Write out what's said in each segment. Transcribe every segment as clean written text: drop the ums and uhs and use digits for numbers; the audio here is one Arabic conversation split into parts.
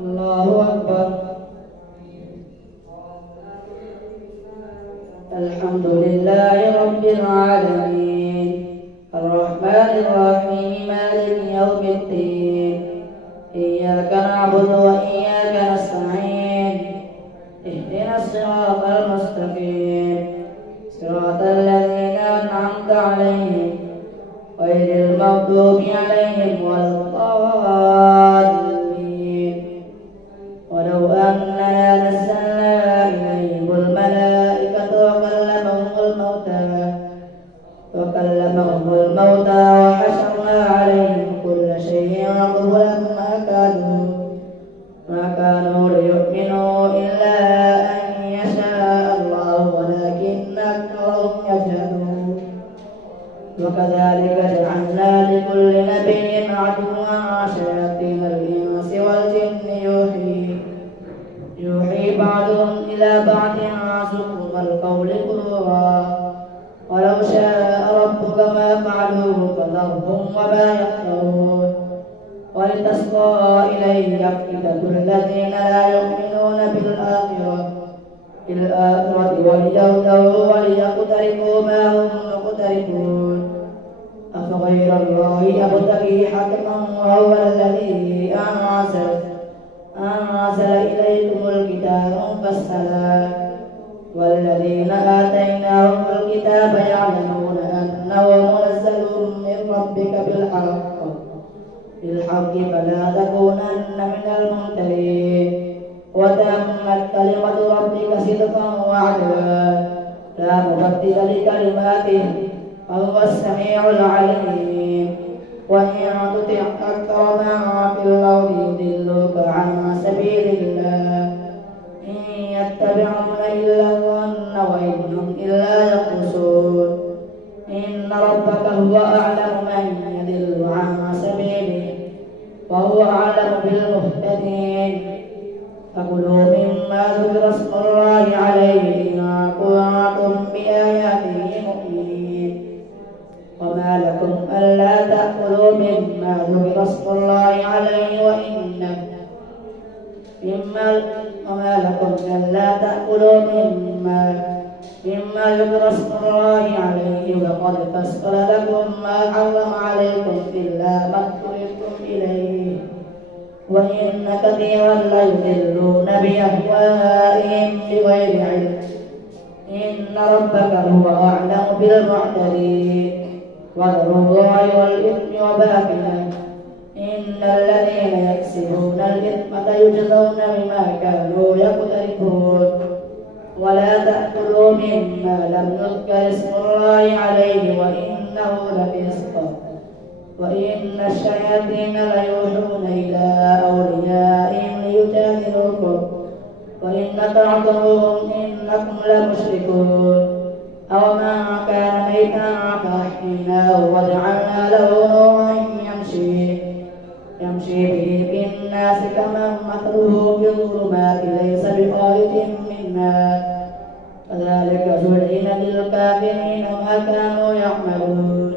الله أكبر. الحمد لله رب العالمين الرحمن الرحيم مالك يوم الدين إياك نعبد وإياك نستعين اهدنا الصراط المستقيم صراط الذين أنعمت عليهم غير المغضوب عليهم ولا الضالين. ولو أننا نزلنا إليهم الملائكة وكلمهم الموتى وحشرنا عليهم كل شيء قبلا ما كانوا ليؤمنوا إلا أن يشاء الله ولكن أكثرهم يجهلون. وكذلك جعلنا لكل نبي عدوا شياطين الإنس والجن يوحي بعضهم إلى بعض زخرف القول غرورا ولو شاء ربك ما فعلوه فذرهم وما يفترون. ولتصغى إليه أفئدة الذين لا يؤمنون بالآخرة وليرضوا وليقترفوا ما هم مقترفون. أفغير الله أبتغي حكما وهو الذي أنزل إليكم الكتاب مفصلا والذين آتيناهم الكتاب يعلمون أنه منزل من ربك بالحق فلا تكونن من الممترين. وتمت كلمة ربك صدقا وعدلا لا مبدل لكلماته وهو السميع العليم. وإن تطع أكثر من في الأرض يضلوك عن سبيل الله إن يتبعون إلا الظن وإنهم إلا يخرصون. إن ربك هو أعلم من يضل عن سبيله وهو أعلم بالمهتدين. فكلوا مما ذكر اسم الله عليه إن كنتم بآياته مؤمنين. وما لكم ألا تأكلوا مما ذكر اسم الله عليه وما لكم ألا تأكلوا مما ذكر اسم الله عليه وقد فصل لكم ما حرم عليكم إلا ما اضطررتم إليه. وإن كثيرا ليضلون بأهوائهم بغير علم. إن ربك هو أعلم بالمعتدين. وذروا الظاهر والإثم وباطنه إن الذين يكسبون الإثم يجزون بما كانوا يقترفون. ولا تأكلوا مما لم يذكر اسم الله عليه وإنه لفسق. وإن الشياطين ليوحون إلى أوليائهم ليجادلوكم وإن أطعتموهم إنكم لمشركون. أو من كان ميتا فأحييناه وجعلنا له نورا يمشي به في الناس كمن مثله في الظلمات ليس بخارج منها كذلك زين للكافرين ما كانوا يعملون.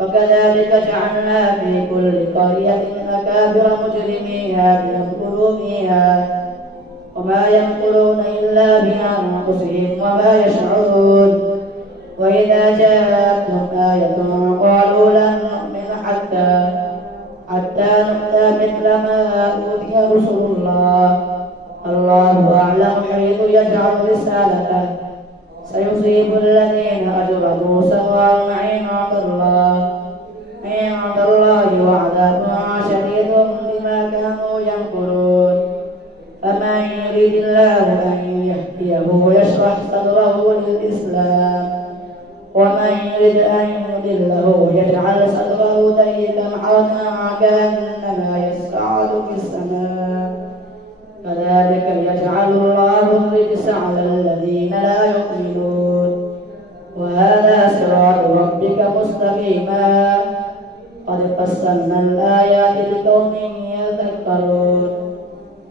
وكذلك جعلنا في كل قرية أكابر مجرميها ليمكروا فيها وما يمكرون إلا بأنفسهم وما يشعرون. وإذا جاءتهم آية قالوا لن نؤمن حتى نؤتى مثل ما أوتي رسل الله أعلم حيث يجعل رسالته سيصيب الذين أجرموا سواء عند الله وعذاب شديد بما كانوا يمكرون. فمن يريد الله أن يهديه يشرح صدره للإسلام ومن يريد أن يضله يجعل صدره ضيقا حرجا كأنما يصعد في السماء كذلك يجعل الله الرجس على الذين لا يؤمنون. وهذا صراط ربك مستقيما قد فصلنا الآيات لقوم يذكرون.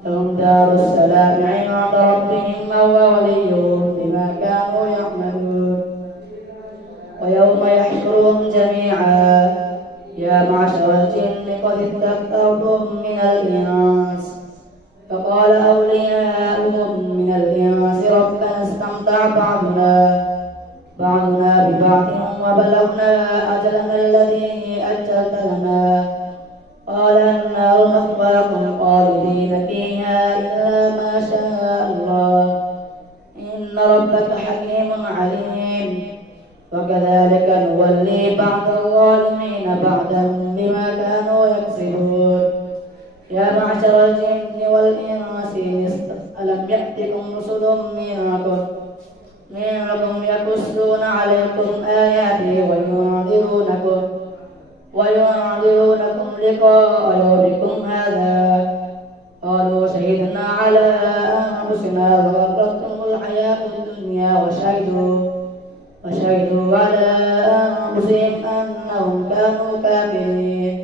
لهم دار السلام عند ربهم وهو وليهم بما كانوا يعملون. ويوم يحشرهم جميعا يا يا معشر الجن قد استكثرتم من الإنس. فقال أولياؤهم من الإنس ربنا استمتع بعضنا ببعض وبلغنا أجلنا الذي أجلت لنا. قال النار مثواكم خالدين فيها إلا ما شاء الله إن ربك حكيم عليم. وكذلك نولي بعض الظالمين بعضا بما كانوا يكسبون. يا معشر الجن والإنس ألم يأتكم رسل منكم يقصون عليكم آياتي وينذرونكم لقاء يومكم هذا. قالوا شهدنا على أنفسنا وغرتهم الحياة الدنيا وشهدوا على أنفسهم أنهم كانوا كافرين.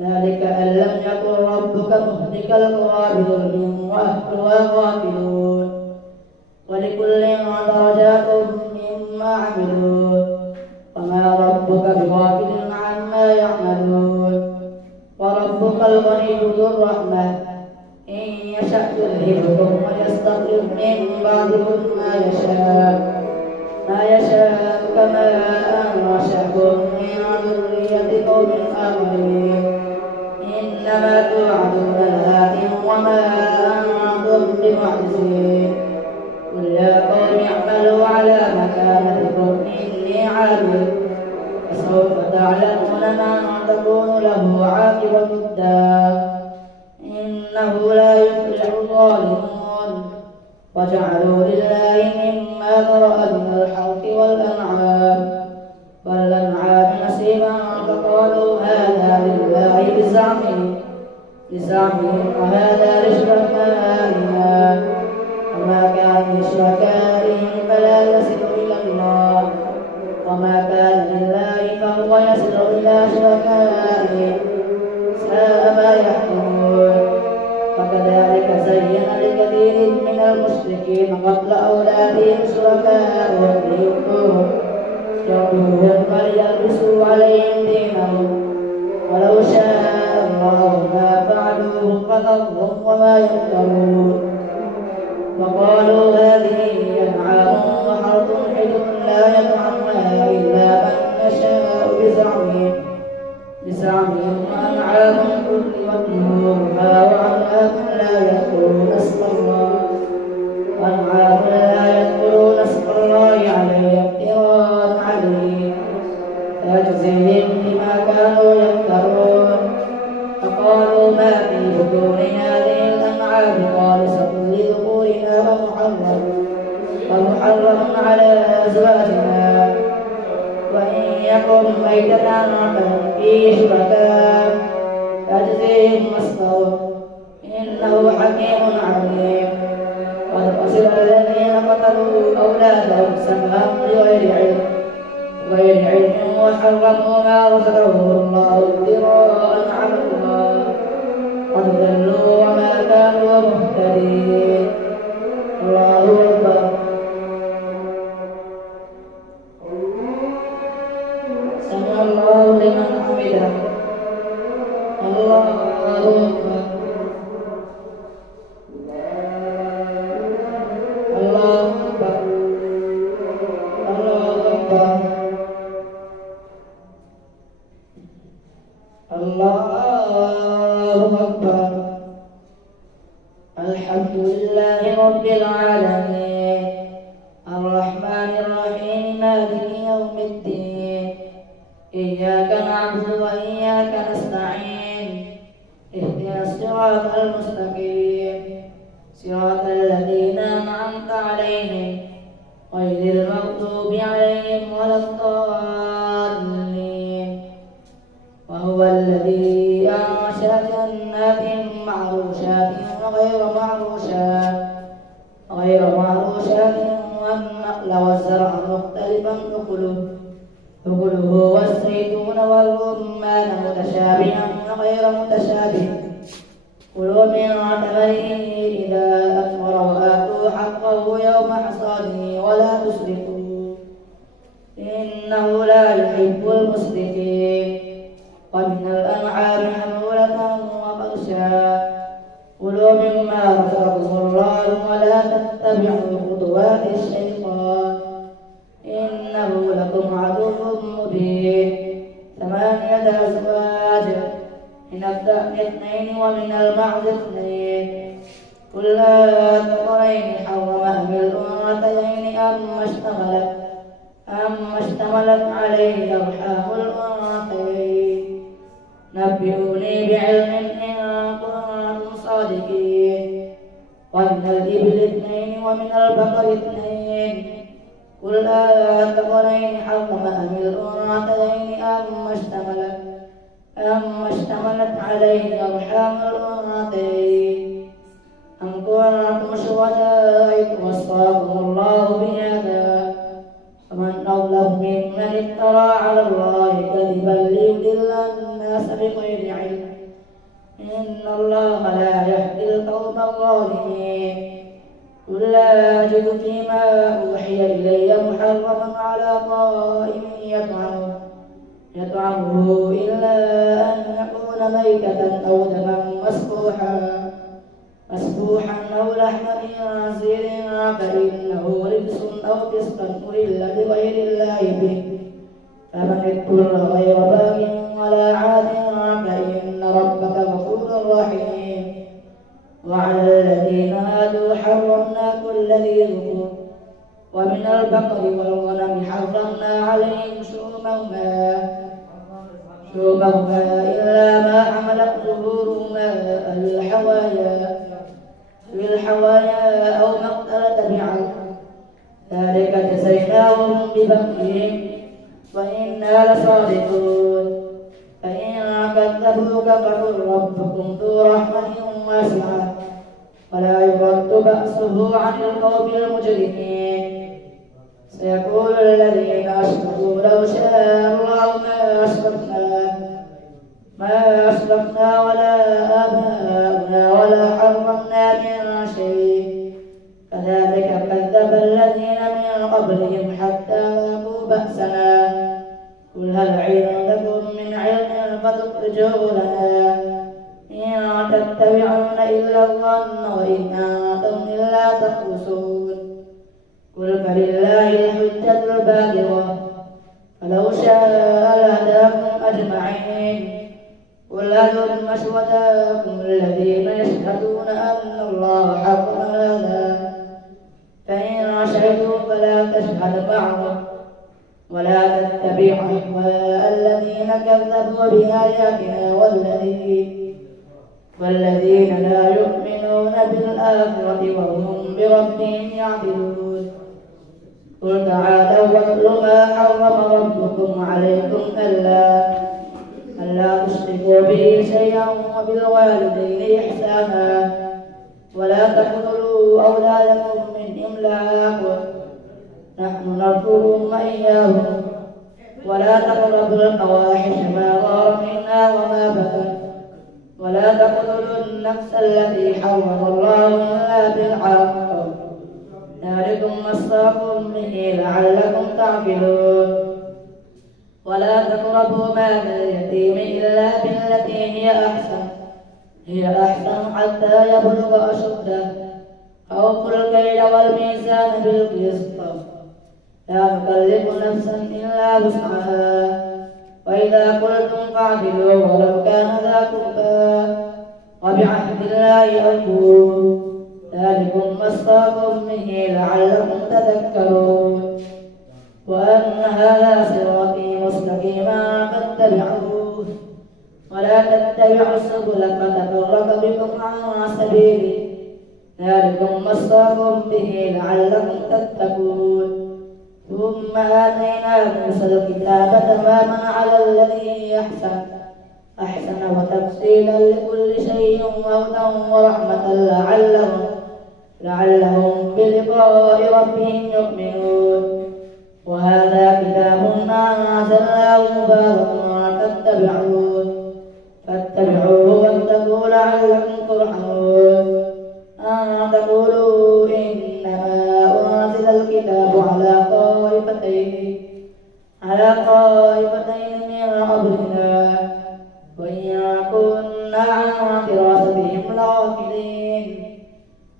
ذلك أن لم يكن ربك مهلك القرى بظلم وأهلها غافلون. ولكل درجات مما عملوا وما ربك بغافل عما يعملون. وربك الغني ذو الرحمة إن يشأ يذهبكم ويستخلف من بعدكم ما يشاء كما أنشأكم من ذرية قوم آخرين. إنما توعدون لآت وما أنتم بمعجزين. قل يا قوم اعملوا على مكانتكم إني عامل فسوف تعلمون من تكون له عاقبة الدار إنه لا يفلح الظالمون. وجعلوا لله مما ذرأ من الحرث والأنعام نصيبا فقالوا هذا لله بزعمهم وهذا لشركائنا وما كان لشركائهم فلا يصل إلى الله وما كان لله فهو يصل إلى شركائهم ساء ما يحكمون. وكذلك زين لكثير من المشركين قتل أولادهم شركاءهم يردوهم فليلبسوا عليهم دينهم ولو شاء الله ما فعلوه فذرهم وما يفترون. وقالوا هذه أنعام وحرث حجر لا يطعمها إلا من نشاء بزعمهم وأنعام حرمت ظهورها وأنعام لا يذكرون اسم الله عليه افتراء عليه فيجزيهم بما كانوا يفترون. فقالوا ما في بطون هذه الأنعام خالصة لذكورنا ومحرم على أزواجنا وإن يكن ميتة فهم فيه شركاء فيجزيهم وصفهم إنه حكيم عليم. قد خسر الذين قتلوا أولادهم سفها بغير علم وحرموا ما رزقهم الله افتراء على الله قد ضلوا وما كانوا مهتدين. الله أكبر. سمع الله لمن حمده. الله أكبر. الله أكبر. الله أكبر. الله أكبر. الحمد لله رب العالمين الرحمن الرحيم مالك يوم الدين. إياك نعبد وإياك نستعين. اهدنا الصراط المستقيم صراط الذين أنعمت عليهم غير المغضوب عليهم ولا الضالين. وهو الذي أنشأ جنات معروشات وغير معروشات والنخل والزرع مختلفا أكله والزيتون والرمان متشابها وغير متشابه. كلوا من ثمره إذا أثمر وآتوا حقه يوم حصاده ولا تسرفوا إنه لا يحب المسرفين. قد يشاء كلوا مما رزقكم الله ولا تتبعوا خطوات الشيطان إنه لكم عدو مبين 8 أزواج من الضأن 2 ومن المعز 2 قل أذكرين حرم أم الأنثيين أما اشتملت عليه أرحام الأنثيين نبئوني بعلم إن كنتم صادقين ومن الإبل 2 ومن البقر 2 قل أذكرين حرم أم الأنثيين أما اشتملت عليه أرحام الأنثيين أم كنتم شهداء إذ وصاكم الله بهذا فمن أظلم ممن افترى على الله كذبا ليضل الناس بغير علم إن الله لا يهدي القوم الظالمين قل لا أجد فيما أوحي إلي محرما على طائم يطعمه إلا أن يكون ميتة أو دما مسفوحا أو لحم خنزير فإنه رجس أو فسقا أهل لغير الله به فمن اضطر غير باغ ولا عاد فإن ربك غفور رحيم وعلى الذين هادوا حرمنا كل ذي ظفر ومن البقر والغنم حرمنا عليهم شؤومهما إلا ما حملت ظهورهما الحوايا أو ما اختلط بعظم ذلك جزيناهم ببغيهم وإنا لصادقون فإن كذبوك فقل ربكم ذو رحمة واسعة ولا يرد بأسه عن القوم المجرمين سيقول الذين أشركوا لو شاء الله ما أشركنا ولا آباؤنا ولا حرمنا من شيء كذلك كذب الذين من قبلهم حتى ذاقوا بأسنا قل هل عندكم من علم فتخرجوه لنا إن تتبعون إلا الظن وإن أنتم إلا تخرصون قل فلله الحجة البالغة فلو شاء لهداكم أجمعين قل هلم شهداءكم الذين يشهدون أن الله حرم هذا فإن شهدوا فلا تشهد معهم ولا تتبع أهواء الذين كذبوا بآياتنا والذين لا يؤمنون بالآخرة وهم بربهم يعدلون قل تعالوا واتل ما حرم ربكم عليكم ألا تشركوا به شيئا وبالوالدين إحسانا ولا تقتلوا أولادكم من إملاق نحن نرزقهم وإياهم ولا تقربوا الفواحش ما ظهر منها وما بطن ولا تقتلوا النفس التي حرم الله إلا بالحق ذلكم وصاكم به لعلكم تعقلون ولا تقربوا مال اليتيم إلا بالتي هي أحسن حتى يبلغ أشده أوفوا الكيل والميزان بالقسط لا نكلف نفسا إلا وسعها وإذا قلتم فاعدلوا ولو كان ذا قربى وبعهد الله أوفوا ذلكم وصاكم به لعلكم تذكرون وأن هذا صراطي مستقيما فاتبعوه ولا تتبعوا السبل فتفرق بكم عن سبيله ذلكم وصاكم به لعلكم تتقون ثم آتينا موسى الكتاب تماما على الذي أحسن وتفصيلا لكل شيء وهدى ورحمة لعلهم بلقاء ربهم يؤمنون وهذا كتاب أنزلناه مبارك فاتبعوه واتقوا لعلكم ترحمون أن تقولوا إنما أنزل الكتاب على طائفتين من قبلنا وإن كنا عن دراستهم لغافلين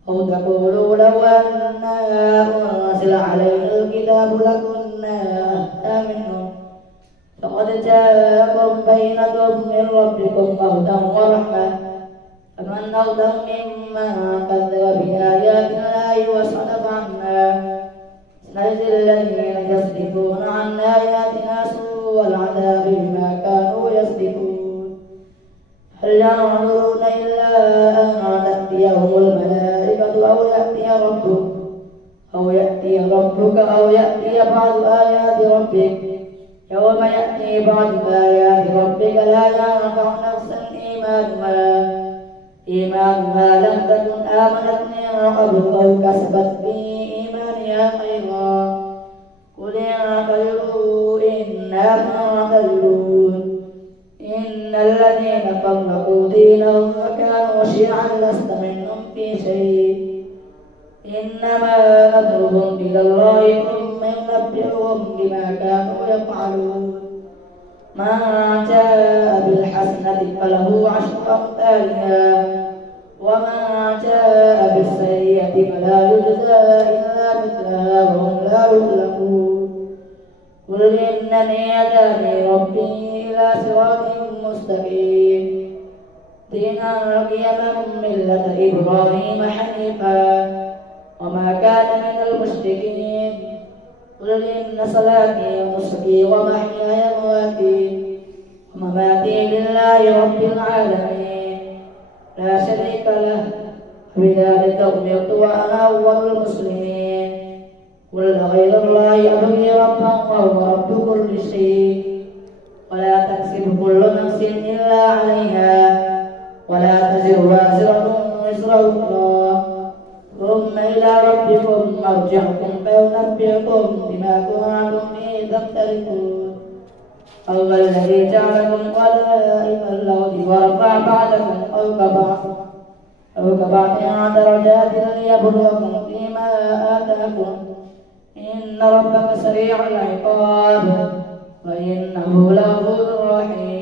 أو تقولوا لو أنا أنزل علينا الكتاب لكنا أهدى منه فقد جاءكم بينة من ربكم هدى ورحمة فمن أظلم ممن كذب بآيات الله وصدف عنها سنجزي الذين يصدفون عن آياتنا سوء العذاب بما كانوا يصدفون هل ينظرون إلا أن تأتيهم الملائكة أو يأتي ربك أو يأتي بعض آيات ربك يوم يأتي بعض آيات ربك لا ينفع نفسا إيمانها لم تكن آمنت من قبل أو كسبت في إيمانها خيرا قل اعتذروا إنا معتذرون إن الذين فرقوا دينهم وكانوا شيعا لست منهم في شيء إنما أمرهم إلى الله ثم ينبئهم بما كانوا يفعلون من جاء بالحسنة فله 10 أمثالها ومن جاء بالسيئة فلا يجزى إلا مثلها وهم لا يظلمون قل إنني هداني ربي إلى صراط مستقيم دينا قيما ملة إبراهيم حنيفا وما كان من المشركين قل إن صلاتي ونسكي ومحياي ومماتي لله رب العالمين لا شريك له بذلك أمرت وأنا أول المسلمين قل غير الله أبغي ربا وهو رب كل شيء ولا تكسب كل نفس إلا عليها ولا تزر وازرة وزر أخرى ثم إلى ربكم مرجعكم فينبئكم بما كنتم فيه تختلفون هو الذي جعلكم خلائف الأرض ورفع بعضكم فوق بعض درجات ليبلوكم فيما آتاكم إن ربك سريع العقاب وإنه لغفور رحيم